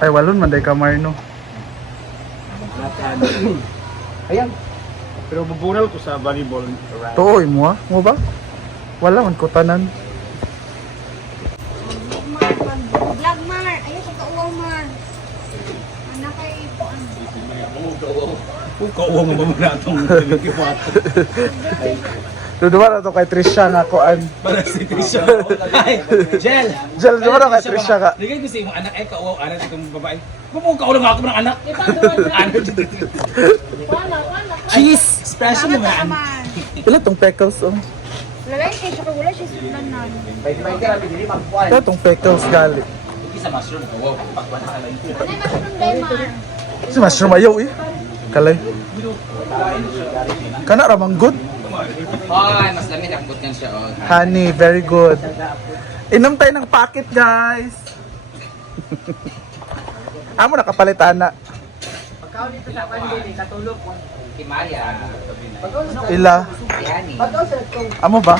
Ay, walon man day kamar no. Ayan. Pero bubural ko sa volleyball. Tuoy mo ah. Mo ba? Wala man ko tanan. Vlog Mar, ayaw sa kauwaw Mar. Anak kay Puan. Kauwa mo ba mo na itong kiwato? Duduwa na to kay Trisha nga kuan. Para si Trisha. Ay, Jel! Jel, duduwa na kay Trisha ka. Ligay ko sa imong anak ay kauwaw anak itong babae. Bumukau lang ako ng anak. Cheese! Special naman. Ila tong pickles oh. Lalay kay siya wala siya sudlanan. Ila tong pickles gali. Isa mushroom. Wow, pakwan na lang. Ano mushroom day Mar? Si mushroom ayaw eh. Kalay. Kana ra manggod. Ay, mas lamig ang butkan siya. Oh. Honey, very good. Inom tayo ng packet, guys. Amo nakapalitan na. Si Maria. Ila. Si Ani. Amo ba?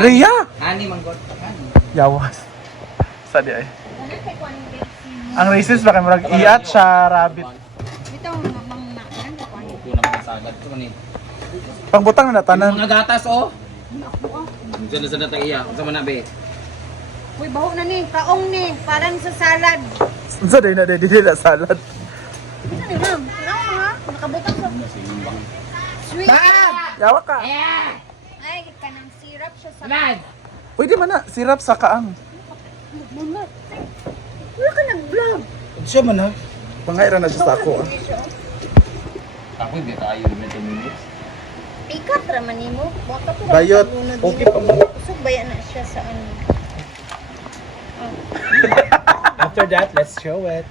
Rhea! Ani manggot. Yawas. Sadi ay. Ano kay Puan Betsy? Ang racist ba kay murag iat siya rabbit. Bitaw mamang na. Ano Puan? Kuna mga sagad. Ito ni. Pangbutang na natanan. Mga gatas oh. Diyan na sa natang iya. Kung sama na be. Uy, baho na ni, kaong ni, parang sa salad. Unsa day na day dili na salad. Ano ni ma'am? Ano ha? Nakabutang sa sweet. Yawa ka. Ay, kanang syrup siya sa Pwede man na sirap sa kaang. Muna. Wala ka nag-vlog. Siya man ha. Pangaira na siya sa ako. Ako hindi tayo. Medyo minutes. Ikat raman ni mo. Baka po. Bayot. Okay pa mo. Usog baya na siya sa ano. After that, let's show it.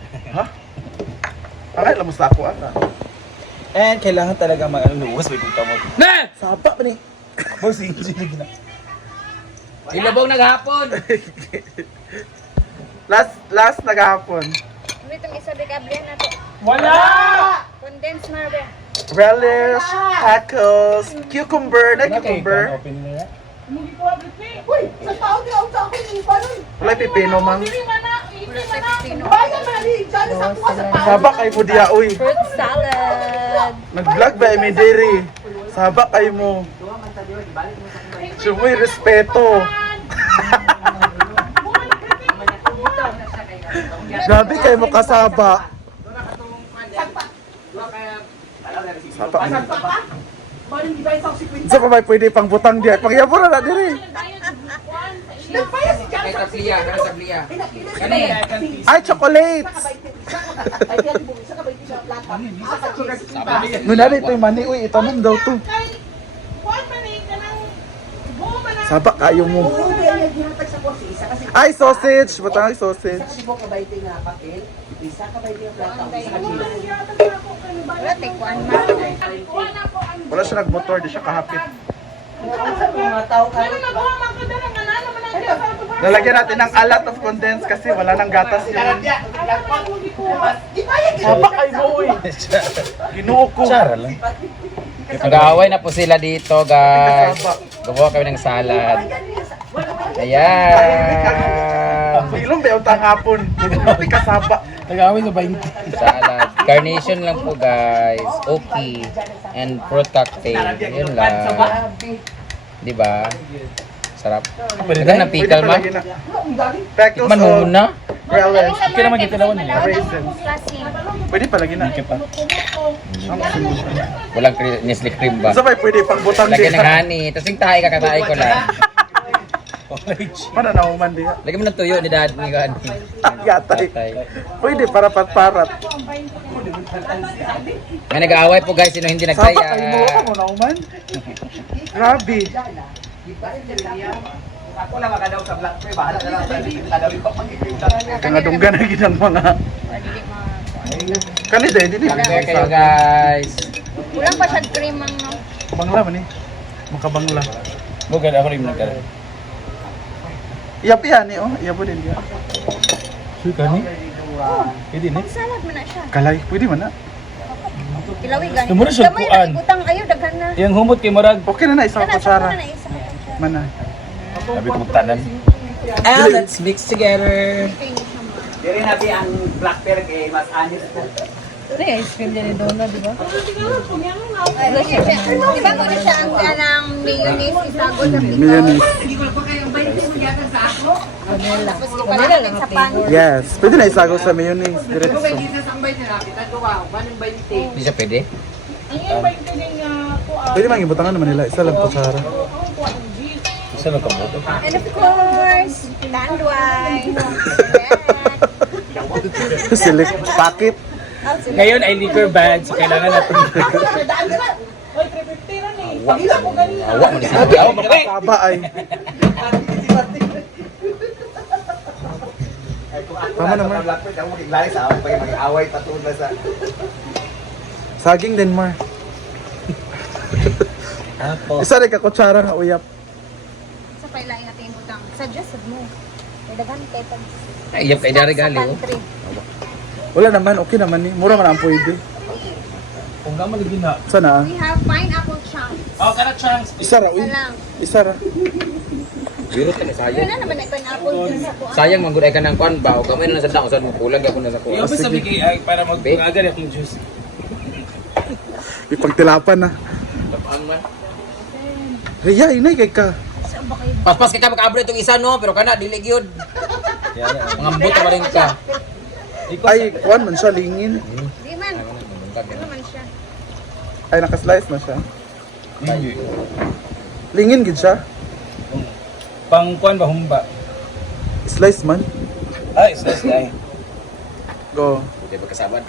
Pangaira mo sa ako ata. And kailangan talaga mag-anuwas may punta mo. Na! Sapa pa ni. Boss, hindi na. Ilabong naghapon. Last naghapon. Ano itong isa bigabli na to? Wala! Condense marble. Relish, pickles, cucumber, na cucumber. Open nila. Wala pipino mang. Wala sa pipino. Sabak ay mo diya uy. Fruit salad. Nag-vlog ba mi diri? Sabak ay mo. Sumoy respeto. Grabe kayo mo kasaba. Sapa. Sa pa ba pwede pang butang diya? Pangyabura na diri. Kay tabliya. Kaya tabliya. Kani. Ay, chocolates! Sabi. Nunari ito yung mani. Uy, itanom daw to. Saba kayo mo. Ay, sausage! Butang ay sausage. Wala tekuan man. Wala siya nagmotor, di siya kahapit. Lalagyan natin ng a lot of condensed kasi wala nang gatas yun. Saba kayo mo, uy! Ginuo ko. Chara lang. Nag-aaway na po sila dito, guys. Gumawa kami ng salad. Ayan. Ilong ba yung tanghapon? Hindi kasaba. Nag-awin na 20. Salad. Carnation lang po, guys. Okay. And fruit cocktail. Yun lang. Diba? Sarap. Lagyan ng pickle, ma. Pickles Tikman mo muna. relish. Okay naman yung tilawan niya. Raisins. Pwede palagi na. Walang Nestle cream ba? Sa pa pwede pang butang Lagyan ng diya. honey. Tapos yung tayo, kakataay ko lang. Mana na uman diya. Lagyan mo ng tuyo ni dad ni God. Gatay. Tatay. Pwede para patparat. May nag-aaway po guys, sino hindi Saba nagsaya. kayo mo ako na uman. Grabe. Kangadunggan na ginang mga. Kanida, hindi Kaya kayo guys. Kulang pa siya cream ang no. Bangla man eh. Makabangla. Bukan ako rin nagkaroon. Iyap yan eh, oh. Iyap mo din yan. Suka ni? Pwede ni? Ang salad mo na siya. Kalay, pwede man na. Ilawi gani. Tumuro siya Gamay kuan. na utang ayo daghan na. Yung humot kay Marag. Okay na na, isang Kana sa kutsara. na isa ka kutsara. Mana. Sabi ko magtanan. And let's mix together. Finish siya mo. Diri na si ang black pear kay mas anis po. Ito yung ice cream din ni Donna, di ba? Wala siya. Di ba muna siya ang ng mayonnaise isago sa pickle? Mayonnaise. Vanilla. Tapos Vanilla ipalagay lang sa ang pan. flavor. Yes. Pwede na isago sa mayonnaise. Diretso. Hindi siya pwede. Pwede mang ibutangan naman nila. Isa lang kutsara. Isa lang kamoto. And of course, tanduay. Select packet. Ngayon ay liquor ban, so kailangan natin. Awa mo ni Cindy. Awa mo kami. Taba ay. Tama naman. Black pear, ako makiglari sa ako pa mag-away patungkol sa Saging din, Mar. Apo. Isa rin ka kutsara nga uyap. Sa pailain natin yung butang. Suggest mo. May daghan kay pag Ay, iyap kay Dari Gali. sa Oh. pantry. Wala naman, okay naman ni. Mura man ang pwede. Kung gaman lagi na. Sana. We have pineapple chunks. Oh, kana chance. Isa ra, uy. Isa lang. Isa ra. Biro ka na Yun sayang. na naman ay pineapple juice sa kuha. Sayang mangguday ka ng kwan ba? O kamay na nasa dako sa pulag ako na sa kuha. Yung sabi kay ay para mag-agal akong juice. Ipagtilapan na. Tapaan man. Riya, inay kay ka. Paspas kay ka makaabro itong isa no, pero kana dili gyud. Mga buto pa rin ka. Ay, kuan man siya, lingin. Di man. Ano naman siya? Ay, nakaslice na siya. Lingin gid siya. Pang kuan ba humba? Slice man. Ay, sus ay. Go. Di ba kasabad?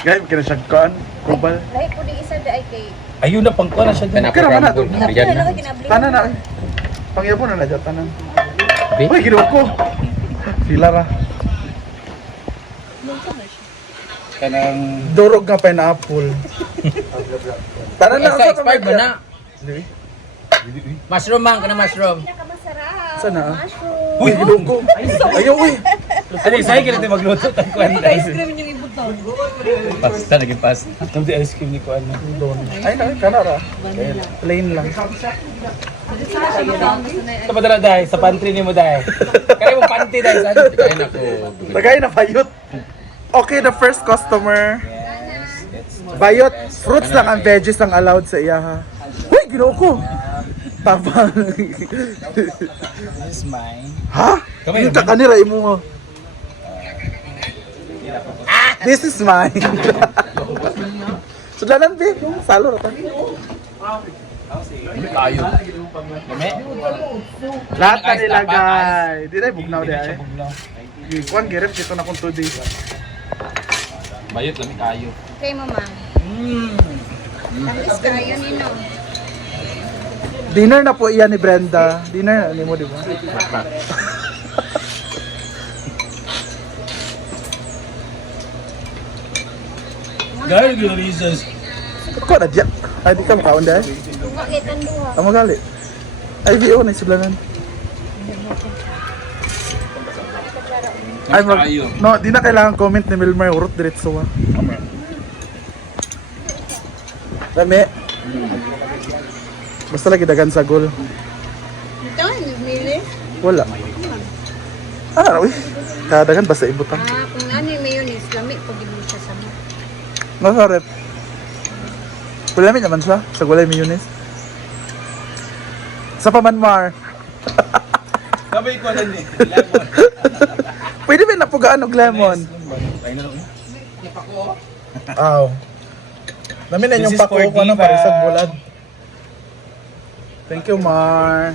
Gaya, kina siya kuan. Kubal. Lahi po di isa da ay kay. Ayun na pang kuan na siya. Kana Kira man na to. Ano Riyan na. lang kinabling. Tanan na. Pangyapon na na dyan, tanan. Be? Uy, ginawa ko. Sila ra. Kanang Durog nga pineapple. Tanan na. Extra expired ba na? Hindi. Mushroom man, kana mushroom. Pinakamasarap. Sana. Mushroom. Uy, ginawa ko. Ayaw, uy. ano say kaya natin magluto tang kuan Ice guys. cream yung ibutang. Pasta naging pasta. Tamdi ice cream ni kuan. Ay, na, kana ra. Plain lang. Sa padala dai sa pantry nimo dai. Kaya mo panty dai sa. Kaya na ko. Lagay na bayot. Okay, the first customer. Bayot. Fruits lang ang veggies ang allowed sa iya ha. Uy, ginawa ko. Tabang. This is mine. Ha? Kamay Yung kakanira mo mo. This is mine. Sudanan, be. Salo ra ta. Tayo. Lame. Lahat na Ice, nilagay. Di na bugnaw di ay. Bugnaw. Kuan giref dito na kung 2 days. Bayot lami kayo. Kay mama. Tamis kayo nino. Dinner na po iyan ni Brenda. Dinner na mo, di ba? Gaya yung reasons. Ko na diya. Ay, di ka makaon dahil. Bakit ang duha? Ang magali. Ay, VO na siblanan. Ay, no, di na kailangan comment ni Milmar. Urot diretso wa. Dami. Basta lagi dagan sa goal. Ito, nagmili. Wala. Ah, uy. Kadagan basta ibutang. Kung ano yung mayonnaise, lamig pag mo siya sa mo. Masarap. Kulamit naman siya sa gulay mayonnaise. Sa pamanmar. Sabay ko lang ni. Lemon. Pwede ba napugaan og lemon? Aw. Dami na This yung is for pako ko na Diva. para sa bulad. Thank you, Mar.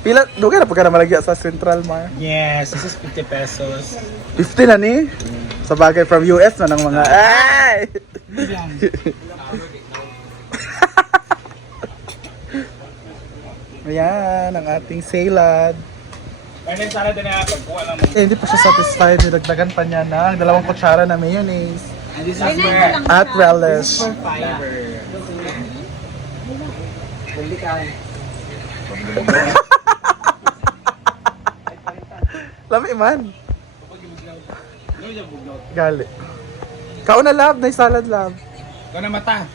Pila, doon na pagka na malagya sa Central, Mar. Yes, this is 50 pesos. 50 na ni. Sa bagay from US na ng mga, ay! Ayan, ang ating salad. Ano yung salad na pagkuha lang mo? Eh, hindi pa siya satisfied. Nilagdagan pa niya ng 2 kutsara na mayonnaise And this is Binay ko lang at siya. relish. fiber. Lami man. Gali. Kauna lab, na salad lab. Ikaw na mata.